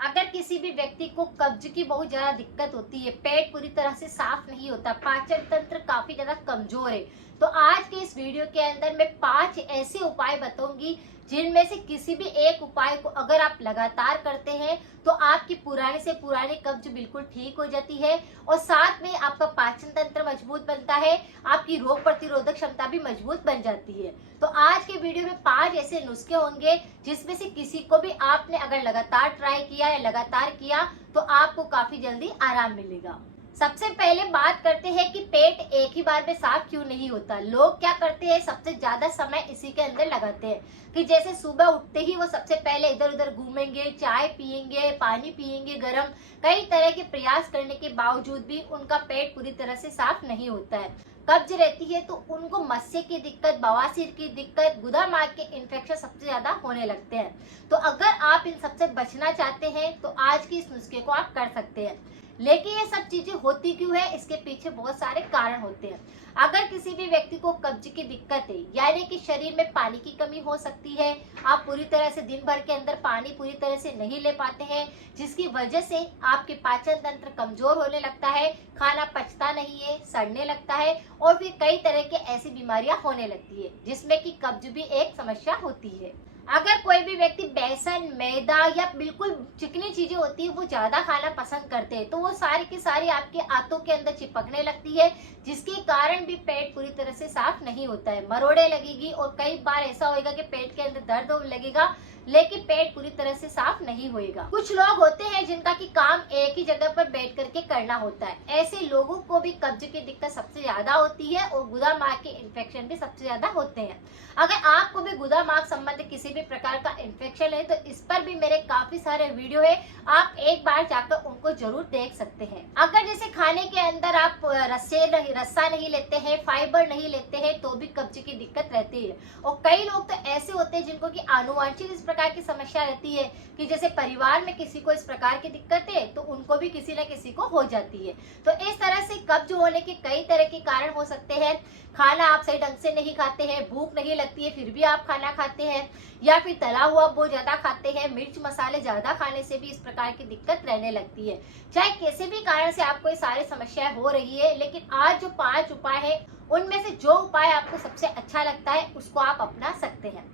अगर किसी भी व्यक्ति को कब्ज की बहुत ज्यादा दिक्कत होती है, पेट पूरी तरह से साफ नहीं होता, पाचन तंत्र काफी ज्यादा कमजोर है, तो आज के इस वीडियो के अंदर मैं 5 ऐसे उपाय बताऊंगी जिनमें से किसी भी एक उपाय को अगर आप लगातार करते हैं तो आपकी पुराने से पुरानी कब्ज बिल्कुल ठीक हो जाती है और साथ में आपका पाचन तंत्र मजबूत बनता है, आपकी रोग प्रतिरोधक क्षमता भी मजबूत बन जाती है। तो आज के वीडियो में 5 ऐसे नुस्खे होंगे जिसमें से किसी को भी आपने अगर लगातार ट्राई किया या लगातार किया तो आपको काफी जल्दी आराम मिलेगा। सबसे पहले बात करते हैं कि पेट एक ही बार में साफ क्यों नहीं होता। लोग क्या करते हैं, सबसे ज्यादा समय इसी के अंदर लगाते हैं कि जैसे सुबह उठते ही वो सबसे पहले इधर उधर घूमेंगे, चाय पियेंगे, पानी पियेंगे गरम, कई तरह के प्रयास करने के बावजूद भी उनका पेट पूरी तरह से साफ नहीं होता है। कब्ज रहती है तो उनको मस्से की दिक्कत, बवासीर की दिक्कत, गुदामार्ग के इन्फेक्शन सबसे ज्यादा होने लगते हैं। तो अगर आप इन सबसे बचना चाहते हैं तो आज की इस नुस्खे को आप कर सकते हैं। लेकिन ये सब चीजें होती क्यों है, इसके पीछे बहुत सारे कारण होते हैं। अगर किसी भी व्यक्ति को कब्ज की दिक्कत है, यानी कि शरीर में पानी की कमी हो सकती है, आप पूरी तरह से दिन भर के अंदर पानी पूरी तरह से नहीं ले पाते हैं, जिसकी वजह से आपके पाचन तंत्र कमजोर होने लगता है, खाना पचता नहीं है, सड़ने लगता है और फिर कई तरह के ऐसी बीमारियां होने लगती है जिसमें कि कब्ज भी एक समस्या होती है। अगर कोई भी व्यक्ति बेसन, मैदा या बिल्कुल चिकनी चीजें होती है वो ज्यादा खाना पसंद करते हैं तो वो सारी की सारी आपके आंतों के अंदर चिपकने लगती है, जिसके कारण भी पेट पूरी तरह से साफ नहीं होता है, मरोड़े लगेगी और कई बार ऐसा होएगा कि पेट के अंदर दर्द होने लगेगा लेकिन पेट पूरी तरह से साफ नहीं होएगा। कुछ लोग होते हैं जिनका की काम एक ही जगह पर बैठ करके करना होता है, ऐसे लोगों को भी कब्ज की दिक्कत सबसे ज्यादा होती है और गुदामार्ग के इन्फेक्शन भी सबसे ज्यादा होते हैं। अगर आपको भी गुदामार्ग संबंधित किसी भी प्रकार का इन्फेक्शन है तो इस पर भी मेरे काफी सारे वीडियो है, आप एक बार जाकर उनको जरूर देख सकते हैं। अगर जैसे खाने के अंदर आप रस्सा नहीं लेते हैं, फाइबर नहीं लेते हैं तो भी कब्ज की दिक्कत रहती है। और कई लोग तो ऐसे होते हैं जिनको की आनुवंशिक इस प्रकार की समस्या रहती है कि जैसे परिवार में किसी को इस प्रकार की दिक्कत है तो उनको भी किसी न किसी को हो जाती है। तो इस तरह से कब्ज होने के कई तरह के कारण हो सकते हैं। खाना आप सही ढंग से नहीं खाते हैं, भूख नहीं लगती है फिर भी आप खाना खाते हैं, या फिर तला हुआ बहुत ज्यादा खाते हैं, मिर्च मसाले ज्यादा खाने से भी इस प्रकार की दिक्कत रहने लगती है। चाहे किसी भी कारण से आपको ये सारी समस्याएं हो रही है, लेकिन आज जो 5 उपाय है उनमें से जो उपाय आपको सबसे अच्छा लगता है उसको आप अपना सकते हैं।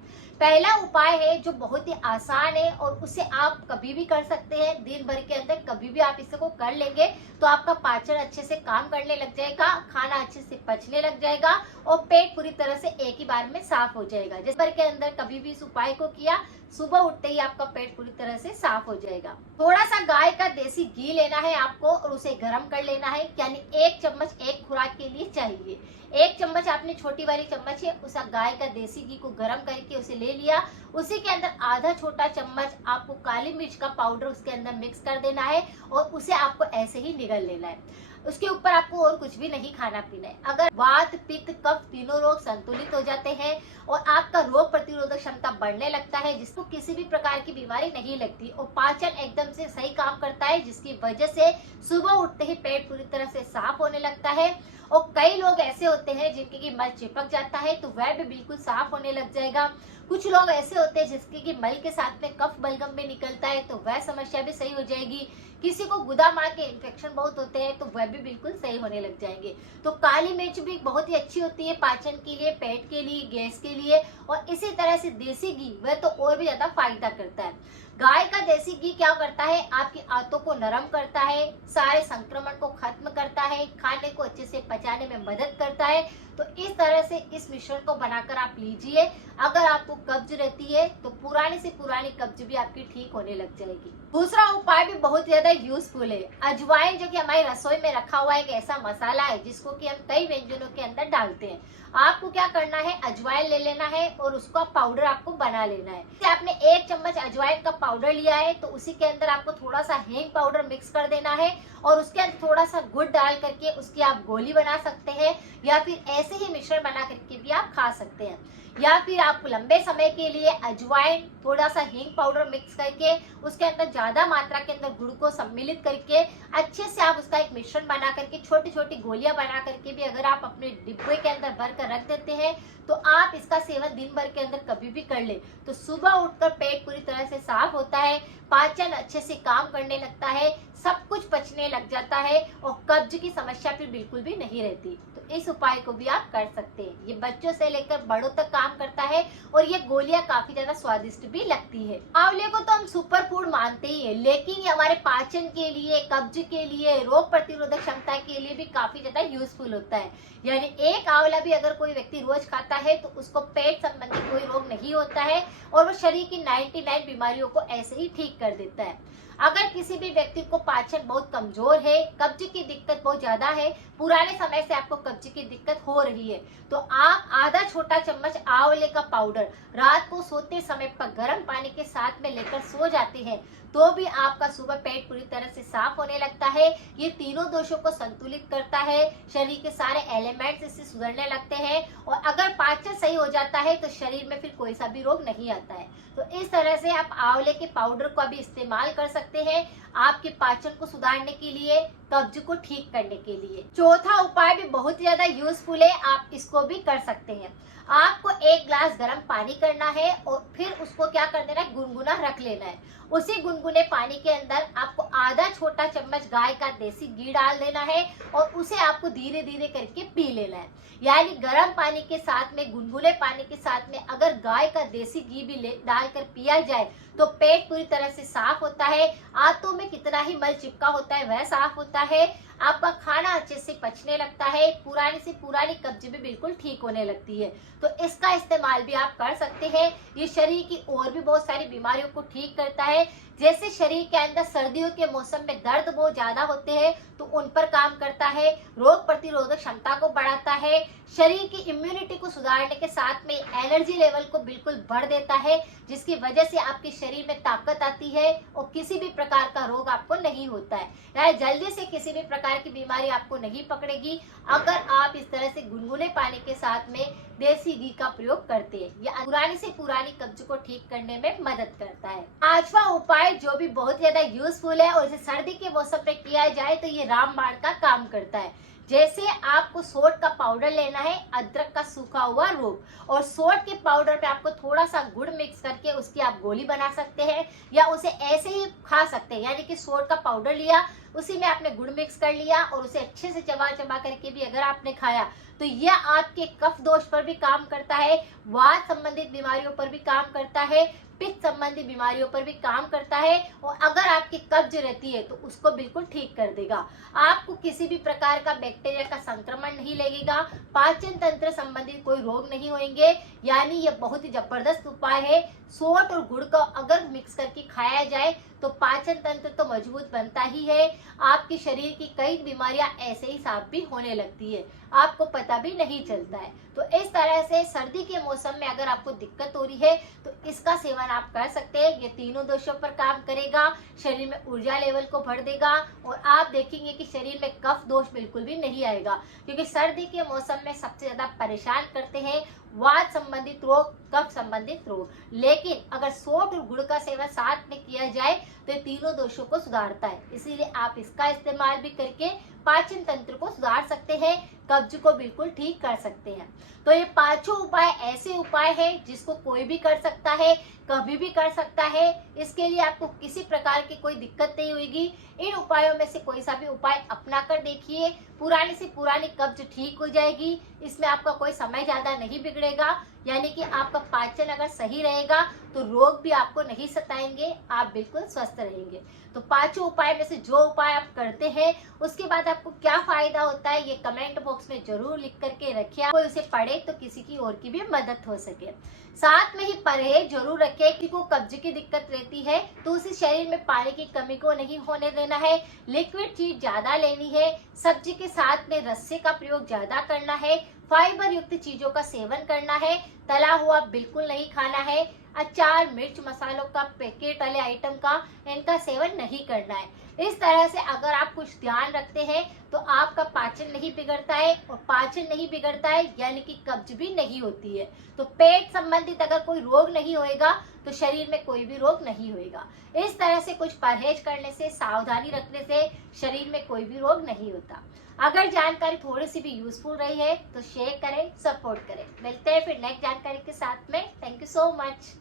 पहला उपाय है जो बहुत ही आसान है और उसे आप कभी भी कर सकते हैं, दिन भर के अंदर कभी भी आप इसको कर लेंगे तो आपका पाचन अच्छे से काम करने लग जाएगा, खाना अच्छे से पचने लग जाएगा और पेट पूरी तरह से एक ही बार में साफ हो जाएगा। जिस भर के अंदर कभी भी इस उपाय को किया, सुबह उठते ही आपका पेट पूरी तरह से साफ हो जाएगा। थोड़ा सा गाय का देसी घी लेना है आपको और उसे गर्म कर लेना है, यानी 1 चम्मच एक खुराक के लिए चाहिए। 1 चम्मच आपने छोटी वाली चम्मच है उस गाय का देसी घी को गर्म करके उसे ले लिया, उसी के अंदर आधा छोटा चम्मच आपको काली मिर्च का पाउडर उसके अंदर मिक्स कर देना है और उसे आपको ऐसे ही निगल लेना है। उसके ऊपर आपको और कुछ भी नहीं खाना पीना है। अगर वात, पित्त, कफ तीनों रोग संतुलित हो जाते हैं और आपका रोग प्रतिरोधक क्षमता बढ़ने लगता है, जिसको किसी भी प्रकार की बीमारी नहीं लगती और पाचन एकदम से सही काम करता है, जिसकी वजह से सुबह उठते ही पेट पूरी तरह से साफ होने लगता है। और कई लोग ऐसे होते हैं जिनके की मल चिपक जाता है तो वह भी बिल्कुल साफ होने लग जाएगा। कुछ लोग ऐसे होते हैं जिसके की मल के साथ में कफ बलगम भी निकलता है तो वह समस्या भी सही हो जाएगी। किसी को गुदामार्ग के इन्फेक्शन बहुत होते हैं तो वह भी बिल्कुल सही होने लग जाएंगे। तो काली मिर्च भी बहुत ही अच्छी होती है पाचन के लिए, पेट के लिए, गैस के लिए। और इसी तरह से देसी घी वह तो और भी ज्यादा फायदा करता है। गाय का देसी घी क्या करता है, आपकी आंतों को नरम करता है, सारे संक्रमण को खत्म करता है, खाने को अच्छे से पचाने में मदद करता है। तो इस तरह से इस मिश्रण को बनाकर आप लीजिए। अगर आपको कब्ज रहती है तो पुरानी से पुरानी कब्ज भी आपकी ठीक होने लग जाएगी। दूसरा उपाय भी बहुत ज्यादा यूजफुल है, अजवाइन, जो कि हमारी रसोई में रखा हुआ एक ऐसा मसाला है जिसको कि हम कई व्यंजनों के अंदर डालते हैं। आपको क्या करना है, अजवाइन ले लेना है और उसका पाउडर आपको बना लेना है। आपने 1 चम्मच अजवाइन का पाउडर लिया है तो उसी के अंदर आपको थोड़ा सा हींग पाउडर मिक्स कर देना है और उसके अंदर थोड़ा सा गुड़ डाल करके उसकी आप गोली बना सकते हैं या फिर ऐसे ही मिश्रण बना करके भी आप खा सकते हैं। या फिर आप लंबे समय के लिए अजवाइन, थोड़ा सा हींग पाउडर मिक्स करके उसके अंदर ज्यादा मात्रा के अंदर गुड़ को सम्मिलित करके अच्छे से आप उसका एक मिश्रण बना करके छोटी छोटी गोलियां बना करके भी अगर आप अपने डिब्बे के अंदर भर कर रख देते हैं तो आप इसका सेवन दिन भर के अंदर कभी भी कर ले तो सुबह उठकर पेट पूरी तरह से साफ होता है, पाचन अच्छे से काम करने लगता है, सब कुछ पचने लग जाता है और कब्ज की समस्या फिर बिल्कुल भी नहीं रहती। तो इस उपाय को भी आप कर सकते हैं। ये बच्चों से लेकर बड़ों तक काम करता है और ये गोलियां काफी ज्यादा स्वादिष्ट भी लगती है। आंवले को तो हम सुपर फूड मानते ही है, लेकिन ये हमारे पाचन के लिए, कब्ज के लिए, रोग प्रतिरोधक क्षमता के लिए भी काफी ज्यादा यूजफुल होता है। यानी एक आंवला भी अगर कोई व्यक्ति रोज खाता है तो उसको पेट संबंधी कोई रोग नहीं होता है और वो शरीर की 99 बीमारियों को ऐसे ही ठीक कर देता है। अगर किसी भी व्यक्ति को पाचन बहुत कमजोर है, कब्ज की दिक्कत बहुत ज्यादा है, पुराने समय से आपको कब्ज की दिक्कत हो रही है, तो आप आधा छोटा चम्मच आंवले का पाउडर रात को सोते समय पर गर्म पानी के साथ में लेकर सो जाते हैं तो भी आपका सुबह पेट पूरी तरह से साफ होने लगता है। ये तीनों दोषों को संतुलित करता है, शरीर के सारे एलिमेंट्स इससे सुधरने लगते हैं और अगर पाचन सही हो जाता है तो शरीर में फिर कोई सा भी रोग नहीं आता है। तो इस तरह से आप आंवले के पाउडर को भी इस्तेमाल कर सकते हैं आपके पाचन को सुधारने के लिए, कब्ज को ठीक करने के लिए। चौथा उपाय भी बहुत ज्यादा यूजफुल है, आप इसको भी कर सकते हैं। आपको एक ग्लास गर्म पानी करना है और फिर उसको क्या कर देना है, गुनगुना रख लेना है। उसी गुनगुने पानी के अंदर आपको आधा छोटा चम्मच गाय का देसी घी डाल देना है और उसे आपको धीरे धीरे करके पी लेना है। यानी गर्म पानी के साथ में, गुनगुने पानी के साथ में अगर गाय का देसी घी भी डालकर पिया जाए तो पेट पूरी तरह से साफ होता है, आंतों में कितना ही मल चिपका होता है वह साफ होता है, आपका खाना अच्छे से पचने लगता है, पुरानी से पुरानी कब्ज भी बिल्कुल ठीक होने लगती है। तो इसका इस्तेमाल भी आप कर सकते हैं। ये शरीर की और भी बहुत सारी बीमारियों को ठीक करता है। जैसे शरीर के अंदर सर्दियों के मौसम में दर्द बहुत ज्यादा होते हैं तो उन पर काम करता है, रोग प्रतिरोधक क्षमता को बढ़ाता है, शरीर की इम्यूनिटी को सुधारने के साथ में एनर्जी लेवल को बिल्कुल बढ़ देता है, जिसकी वजह से आपके शरीर में ताकत आती है और किसी भी प्रकार का रोग आपको नहीं होता है, यानी जल्दी से किसी भी प्रकार की बीमारी आपको नहीं पकड़ेगी अगर आप इस तरह से गुनगुने पानी के साथ में देसी घी का प्रयोग करते हैं। यह पुरानी से पुरानी कब्ज को ठीक करने में मदद करता है। पांचवा उपाय जो भी बहुत ज्यादा यूजफुल है और इसे सर्दी के मौसम में किया जाए तो ये रामबाण का काम करता है। जैसे आपको सोट का पाउडर लेना है, अदरक का सूखा हुआ रूप, और सोट के पाउडर पे आपको थोड़ा सा गुड़ मिक्स करके उसकी आप गोली बना सकते हैं या उसे ऐसे ही खा सकते हैं। यानी कि सोट का पाउडर लिया, उसी में आपने गुड़ मिक्स कर लिया और उसे अच्छे से चबा चबा करके भी अगर आपने खाया तो यह आपके कफ दोष पर भी काम करता है, वात संबंधित बीमारियों पर भी काम करता है, पित्त संबंधी बीमारियों पर भी काम करता है और अगर आपकी कब्ज रहती है तो उसको बिल्कुल ठीक कर देगा। आपको किसी भी प्रकार का बैक्टीरिया का संक्रमण नहीं लगेगा, पाचन तंत्र संबंधित कोई रोग नहीं होंगे। यानी यह बहुत ही जबरदस्त उपाय है। सोट और गुड़ को अगर मिक्स करके खाया जाए तो पाचन तंत्र तो मजबूत बनता ही है, आपके शरीर की कई बीमारियां ऐसे ही साफ भी होने लगती है, आपको पता भी नहीं चलता है। तो इस तरह से सर्दी के मौसम में अगर आपको दिक्कत हो रही है तो इसका सेवन आप कर सकते हैं। ये तीनों दोषों पर काम करेगा, शरीर में ऊर्जा लेवल को भर देगा और आप देखेंगे कि शरीर में कफ दोष बिल्कुल भी नहीं आएगा, क्योंकि सर्दी के मौसम में सबसे ज्यादा परेशान करते हैं वात संबंधित रोग, कफ संबंधित रोग। लेकिन अगर सोट और गुड़ का सेवन साथ में किया जाए तो ये तीनों दोषों को सुधारता है। इसीलिए आप इसका इस्तेमाल भी करके पाचन तंत्र को सुधार सकते हैं, कब्ज को बिल्कुल ठीक कर सकते हैं। तो ये पांचों उपाय ऐसे उपाय हैं जिसको कोई भी कर सकता है, कभी भी कर सकता है। इसके लिए आपको किसी प्रकार की कोई दिक्कत नहीं होगी। इन उपायों में से कोई सा भी उपाय अपना कर देखिए, पुरानी से पुरानी कब्ज ठीक हो जाएगी। इसमें आपका कोई समय ज्यादा नहीं बिगड़ेगा, यानी कि आपका पाचन अगर सही रहेगा तो रोग भी आपको नहीं सताएंगे, आप बिल्कुल स्वस्थ रहेंगे। तो पांचों उपाय में से जो उपाय आप करते हैं उसके बाद आपको क्या फायदा होता है ये कमेंट बॉक्स में जरूर लिख करके रखिए, कोई उसे पढ़े तो किसी की और की भी मदद हो सके। साथ में ही परहेज जरूर रखें कि को कब्ज की दिक्कत रहती है तो उसे शरीर में पानी की कमी को नहीं होने देना है, लिक्विड चीज ज्यादा लेनी है, सब्जी के साथ में रस्से का प्रयोग ज्यादा करना है, फाइबर युक्त चीजों का सेवन करना है, तला हुआ बिल्कुल नहीं खाना है, अचार, मिर्च, मसालों का, पैकेट वाले आइटम का इनका सेवन नहीं करना है। इस तरह से अगर आप कुछ ध्यान रखते हैं तो आपका पाचन नहीं बिगड़ता है, और पाचन नहीं बिगड़ता है यानी कि कब्ज भी नहीं होती है। तो पेट संबंधित अगर कोई रोग नहीं होएगा तो शरीर में कोई भी रोग नहीं होएगा। इस तरह से कुछ परहेज करने से, सावधानी रखने से शरीर में कोई भी रोग नहीं होता। अगर जानकारी थोड़ी सी भी यूजफुल रही है तो शेयर करें, सपोर्ट करें। मिलते हैं फिर नेक्स्ट जानकारी के साथ में। Thank you so much.